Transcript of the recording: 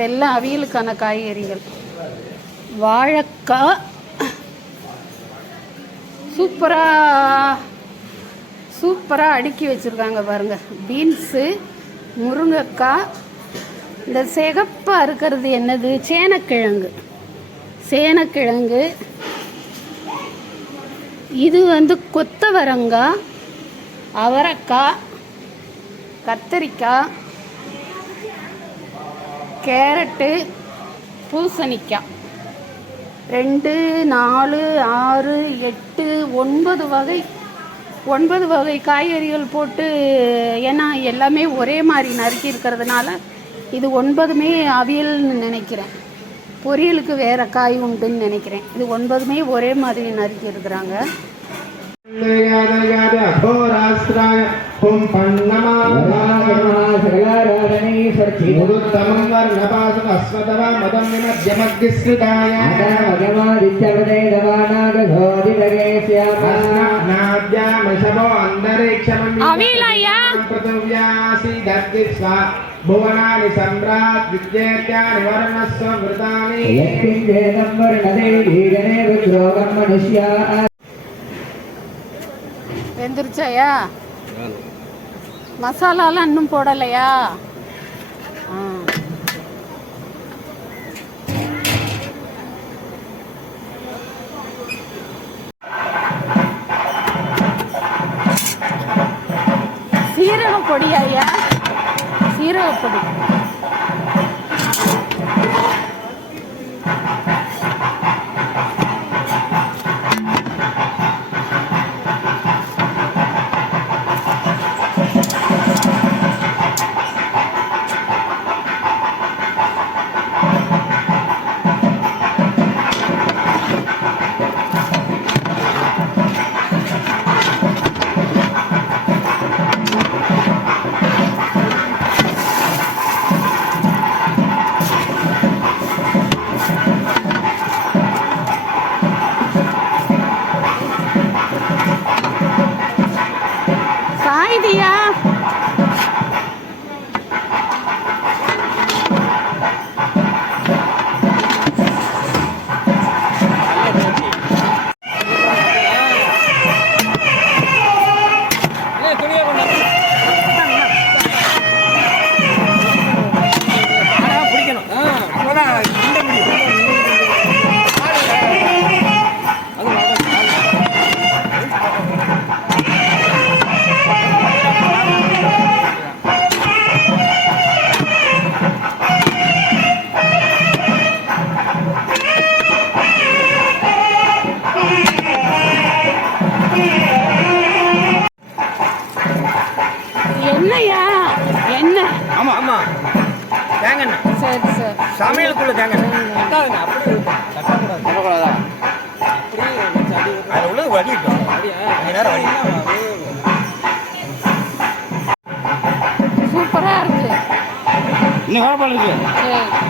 இதெல்லாம் அவியலுக்கான காய்கறிகள். வாழைக்காய் சூப்பராக சூப்பராக அடுக்கி வச்சுருக்காங்க பாருங்கள் பீன்ஸு முருங்கைக்காய். இந்த சிகப்பாக இருக்கிறது என்னது? சேனக்கிழங்கு. சேனக்கிழங்கு. இது வந்து கொத்தவரங்காய் அவரைக்காய் கத்தரிக்காய் கேரட்டு பூசணிக்காய் ரெண்டு நாலு ஆறு எட்டு ஒன்பது வகை ஒன்பது வகை காய்கறிகள் போட்டு ஏன்னா எல்லாமே ஒரே மாதிரி நறுக்கி இருக்கிறதுனால இது ஒன்பதுமே அவியல்னு நினைக்கிறேன். பொரியலுக்கு வேறு காய் உண்டுன்னு நினைக்கிறேன். இது ஒன்பதுமே ஒரே மாதிரி நறுக்கி இருக்கிறாங்க. మురుత్తమంగర్ నపాసు అశ్వతవ మదం నిమజ్జమగ్నిస్కృతాయ భగవాదిత్యవదే నవానాగోదితగేశ్యానాద్యామశమో అంతరిక్షమం అవిలయ పృథివ్యాసి దర్దిస్వా భువనాని సమ్రాట్ విద్యేత్యాని వర్ణస్వ మృతాని యస్మిన్ వేదం వర్ణదే వీరనే రుద్రోగం మనుష్యా. ఎందుర్చయ్యా మసాలాలు అన్నం పోడలయ్యా. பொடி ஐயா? சீரக பொடி சாய்தியா என்னையா? என்ன? ஆமா ஆமா. தேங்காய் எண்ணெய். சரி சரி. சமையலுக்குள்ள தேங்காய் எண்ணெய். கட்டாதுங்க அப்படியே கட்டக்கூடாது கட்டக்கூடாதா அப்படியே அதில் உள்ளது வடிட்டோம் கொஞ்ச நேரம் வடி சூப்பரா இருக்கு. இன்னும் வேலைப்பாடு இருக்கு